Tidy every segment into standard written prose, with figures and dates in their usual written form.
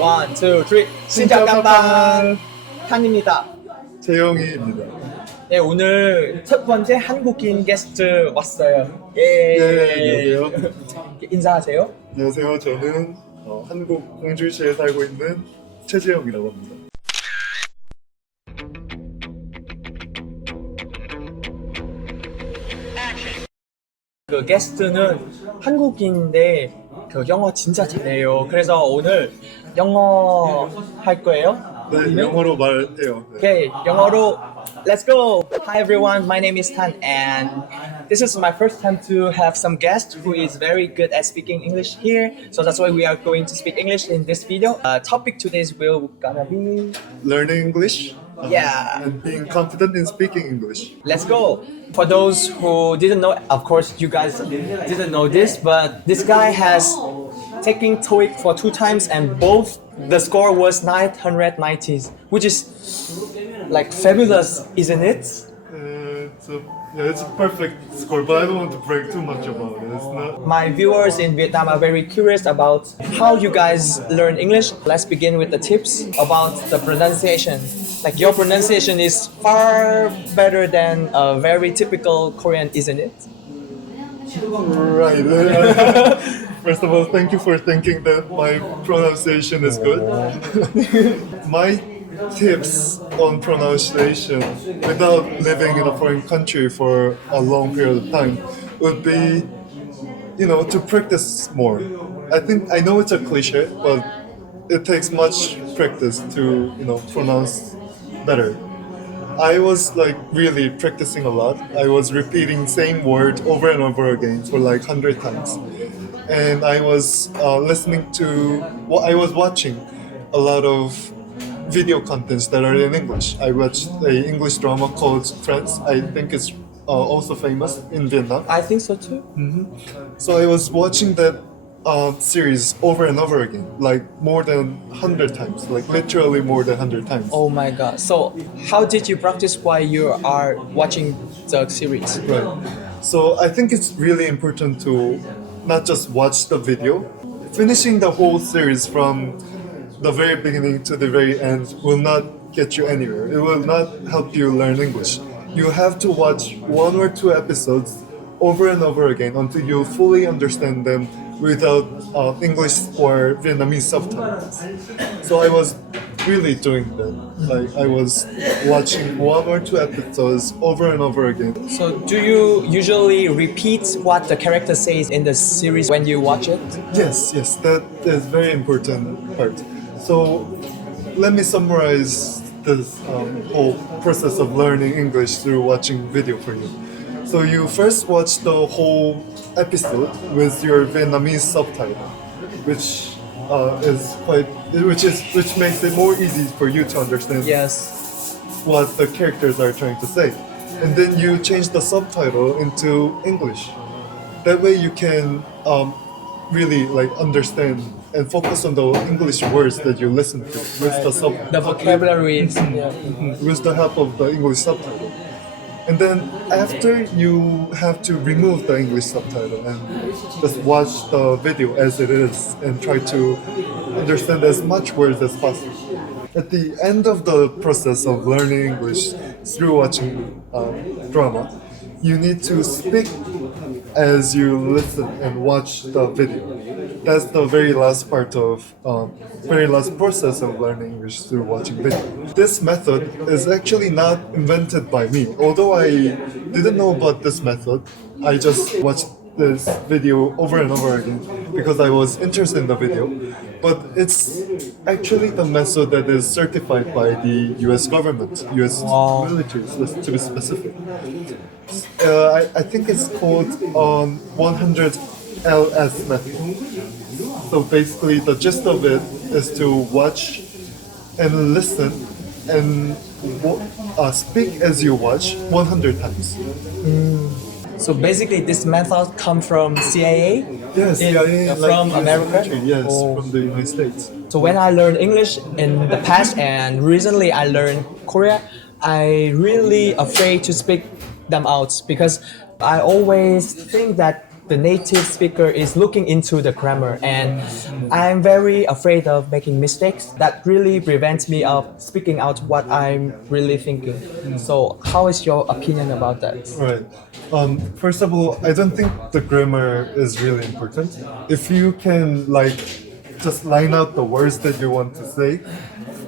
One, two, three. Xin chào các bạn. 탄입니다. 재영이입니다. 네, 오늘 첫 번째 한국인 게스트 왔어요. 네, 안녕하세요. 인사하세요. 안녕하세요. 저는 한국 공주시에 살고 있는 최재영이라고 합니다. 그 게스트는 한국인인데 그 영어 진짜 잘해요. 그래서 오늘 영어 할 거예요. 네, 영어로 말해요. 네. Okay, 영어로 let's go. Hi everyone, my name is Tan and this is my first time to have some guest who is very good at speaking English here. So that's why we are going to speak English in this video. Topic today's will gonna be Learning English. Yeah. And being confident in speaking English. let's go. For those who didn't know, of course you guys didn't know this, but this guy has taken TOEIC for 2 times and both the score was 990, which is like fabulous, isn't it? It's a perfect score, but I don't want to brag too much about it. It's not. My viewers in Vietnam are very curious about how you guys learn English. Let's begin with the tips about the pronunciation. Like your pronunciation is far better than a very typical Korean, isn't it? Right. First of all, thank you for thinking that my pronunciation is good. My tips on pronunciation without living in a foreign country for a long period of time would be, to practice more. I know it's a cliche, but it takes much practice to, pronounce better. I was really practicing a lot. I was repeating same word over and over again for 100 times. And I was I was watching a lot of video contents that are in English. I watched an English drama called Friends. I think it's also famous in Vietnam. I think so too. So I was watching that series over and over again, more than 100 times, literally more than 100 times. Oh my god. So how did you practice while you are watching the series? Right. So I think it's really important to not just watch the video. Finishing the whole series from the very beginning to the very end will not get you anywhere. It will not help you learn English. You have to watch 1 or 2 episodes over and over again until you fully understand them without English or Vietnamese subtitles. So I was really doing that. I was watching 1 or 2 episodes over and over again. So do you usually repeat what the character says in the series when you watch it? Yes, that is very important part. So let me summarize this whole process of learning English through watching video for you. So you first watch the whole episode with your Vietnamese subtitle, which makes it more easy for you to understand Yes. what the characters are trying to say. And then you change the subtitle into English. That way you can really understand and focus on the English words that you listen to with The vocabulary is with the help of the English subtitle. And then after, you have to remove the English subtitle and just watch the video as it is and try to understand as much words as possible. At the end of the process of learning English through watching drama, you need to speak as you listen and watch the video. That's the very last process of learning English through watching video. This method is actually not invented by me. Although I didn't know about this method, I just watched this video over and over again because I was interested in the video. But it's actually the method that is certified by the US government, US military, to be specific. I think it's called 100 LS method. So basically the gist of it is to watch and listen and speak as you watch 100 times. So basically this method come from CIA? Yes, from America? Yes, from the United States. So when I learned English in the past and recently I learned Korea, I really afraid to speak them out because I always think that the native speaker is looking into the grammar, and I'm very afraid of making mistakes. That really prevents me of speaking out what I'm really thinking. So how is your opinion about that? Right. First of all, I don't think the grammar is really important. If you can just line out the words that you want to say,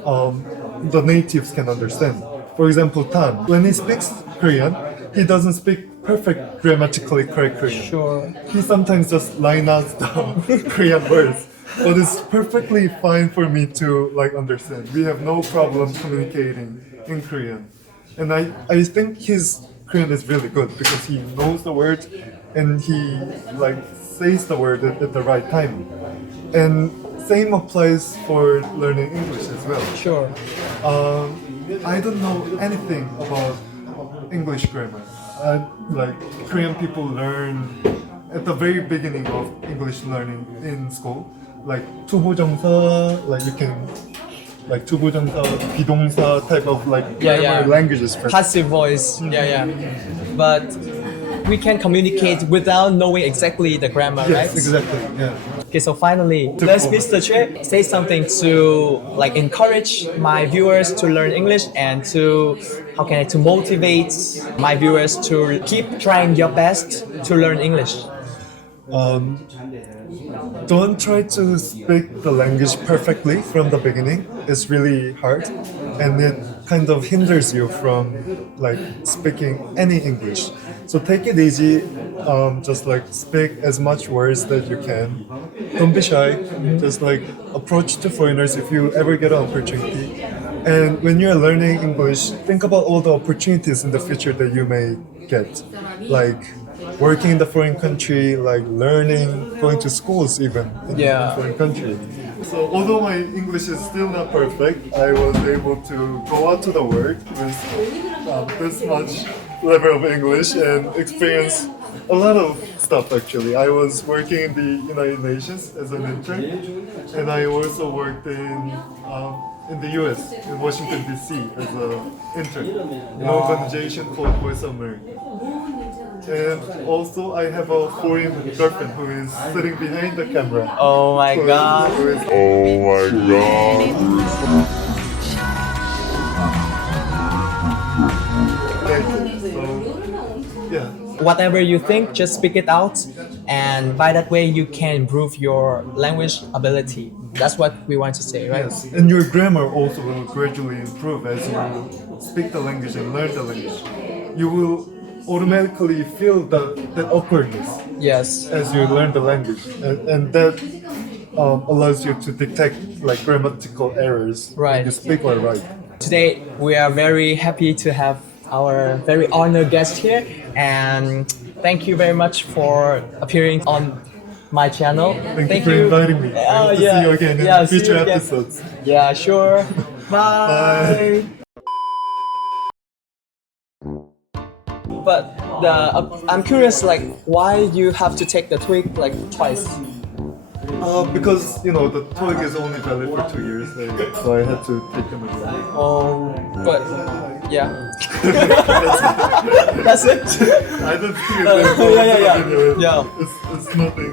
the natives can understand. For example, Tan, when he speaks Korean, he doesn't speak perfect grammatically correct Korean. Sure. He sometimes just line out the Korean words, but it's perfectly fine for me to understand. We have no problem communicating in Korean, and I think his Korean is really good because he knows the word and he says the word at the right time. And same applies for learning English as well. Sure. I don't know anything about English grammar. Korean people learn at the very beginning of English learning in school, 투부정사, you can 투부정사, 비동사 type of grammar languages. Passive voice. Yeah. But we can communicate without knowing exactly the grammar, right? Yes, exactly. Yeah. Okay, so finally, does Mr. Choi say something to encourage my viewers to learn English and to motivate my viewers to keep trying your best to learn English? Don't try to speak the language perfectly from the beginning. It's really hard, and it kind of hinders you from speaking any English. So take it easy. Just speak as much words that you can. Don't be shy. Just approach to foreigners if you ever get an opportunity. And when you're learning English, think about all the opportunities in the future that you may get, working in the foreign country, learning, going to schools even in the foreign country. So although my English is still not perfect, I was able to go out to the world with this much level of English and experience a lot of stuff actually. I was working in the United Nations as an intern, and I also worked in the US, in Washington DC as an intern in an organization called Voice of America. And also I have a foreign girlfriend who is sitting behind the camera. Oh my god. Yeah. Whatever you think, just speak it out, and by that way you can improve your language ability. That's what we want to say, right? Yes. And your grammar also will gradually improve as you speak the language and learn the language. You will automatically feel that awkwardness Yes. as you learn the language, and that allows you to detect grammatical errors Right. when you speak or write. Today we are very happy to have our very honored guest here, and thank you very much for appearing on my channel. Thank you for inviting me. I hope to see you again in see future you again. episodes. Yeah, sure. Bye. But I'm curious, why you have to take the TOEIC twice? Because the TOEIC is only valid for 2 years, so I had to take them again. But yeah. That's it. I don't think it's Yeah. It's nothing.